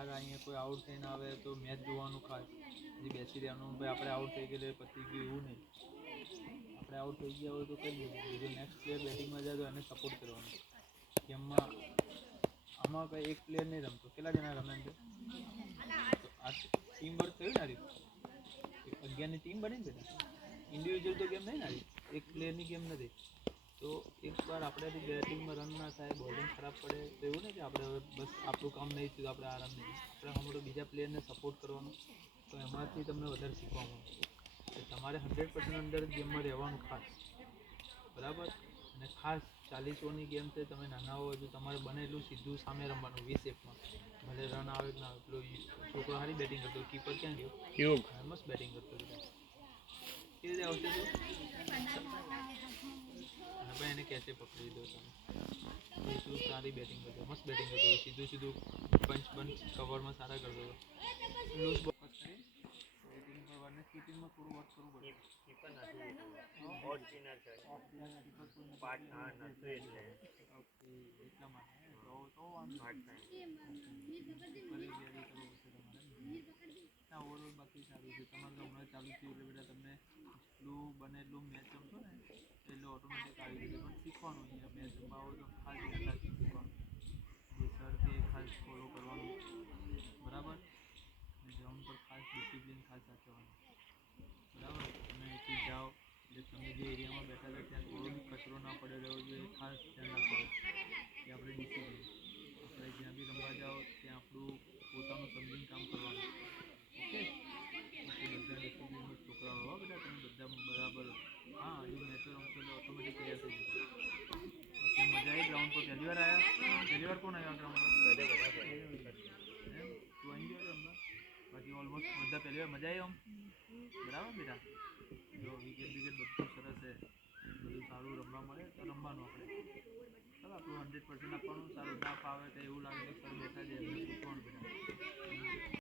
બહાર અહીંયા કોઈ આઉટ થઈને આવે તો મેચ જોવાનું ખાસ પછી બેસી રહેવાનું. ભાઈ આપણે આઉટ થઈ ગયેલે પછી ગયું એવું નહીં. આપણે આઉટ થઈ ગયા હોય તો કંઈ નહીં, બીજો નેક્સ્ટ પ્લેયર બેટિંગમાં જાય તો એને સપોર્ટ કરવાનો. ગેમમાં આમાં કંઈ એક પ્લેયર નહીં રમતો, કેટલા જણા રમે છે? તો આ ટીમ વર્ક થયું ને? 11ની ટીમ બની ને બેટા. ઇન્ડિવિજ્યુઅલ તો ગેમ નહીં ને, એક પ્લેયરની ગેમ નથી. તો એકવાર આપણેથી બેટિંગમાં રન ના થાય, બોલિંગ ખરાબ પડે તો એવું નહીં કે આપણે હવે બસ આપણું કામ નહીં થયું આપણે આરામ નહીં. આપણે હમણાં બીજા પ્લેયરને સપોર્ટ કરવાનો. તો એમાંથી તમને વધારે શીખવા મળે કે તમારે 100% અંદર ગેમમાં રહેવાનું ખાસ, બરાબર. અને ખાસ 40 ઓવરની ગેમ છે, તમે નાના હો હજુ, તમારે બને એટલું સીધું સામે રમવાનું 20 એકમાં. ભલે રન આવે કે ના આવે. પેલો છોકરો સારી બેટિંગ કરતો, કીપર ક્યાં ગયો? મસ્ત બેટિંગ કરતો હતો. કેવી રીતે આવશે તું? અને ભાઈ એને કેચે પકડી દીધો તમે. તું સારી બેટિંગ કરતો, મસ્ત બેટિંગ કરતો, સીધું સીધું પંચ કવરમાં સારા કરતો હતો. લૂઝ બોલ કરી બેટિંગ કરવાને કીપિંગમાં થોડું વર્ક કરવું પડે. કીપર નથી ઓફ સ્પિનર છે, પાર્ટનર નથી એટલે ઓકે, એટલા માટે તો વાંધો પાર્ટ ટાઈમ ના ઓવરઓલ બાકી સારું છે. તમારે તો હમણાં ચાલુ થયું એટલે બેટા તમને એટલું બને એટલું મેચ રમશો ને એટલે ઓટોમેટિક આવી જશે. પણ શીખવાનું, અહીંયા મેચ રમવા હોય તો ખાસ ધ્યાન રાખીને શીખવાનું. જે સર તે ખાસ ફોલો કરવાનું, બરાબર. અને ગ્રાઉન્ડ પર ખાસ ડિસિપ્લિન ખાસ સાચવવાનું, બરાબર. તમે અહીંથી જાઓ એટલે તમે જે એરિયામાં બેઠા હતા ત્યાં થોડો બી કચરો ના પડે રહેવો જોઈએ, ખાસ ધ્યાન રાખવાનું કે આપણે ડિસિપ્લિન. આપણે જ્યાં બી રમવા જાઓ ત્યાં આપણું પોતાનું સમજીને કામ કરવાનું, ઓકે. પછી બધા ડિસિપ્લિનમાં છોકરાઓ હો બેટા, તમે બધા બરાબર. હા, હજુ મેચો રમશો એટલે ઓટોમેટિક તૈયાર થઈ જશે. બાકી મજા આવી ગ્રાઉન્ડ પર? પહેલી વાર આવ્યા? પહેલી વાર કોણ આવ્યા ગ્રાઉન્ડ પર? બધે બધા એમ તું અહીં ગયો રમવા? બાકી ઓલમોસ્ટ બધા પહેલી વાર મજા આવી આમ, બરાબર બેટા. જો વિકેટ બધું સરસ છે, બધું સારું રમવા મળે તો રમવાનું આપણે. ચાલો આપણું 100% આપવાનું. સારું ના ફાવે તો એવું લાગે તો સર બેઠા છે એમને પૂછવાનું બેટા.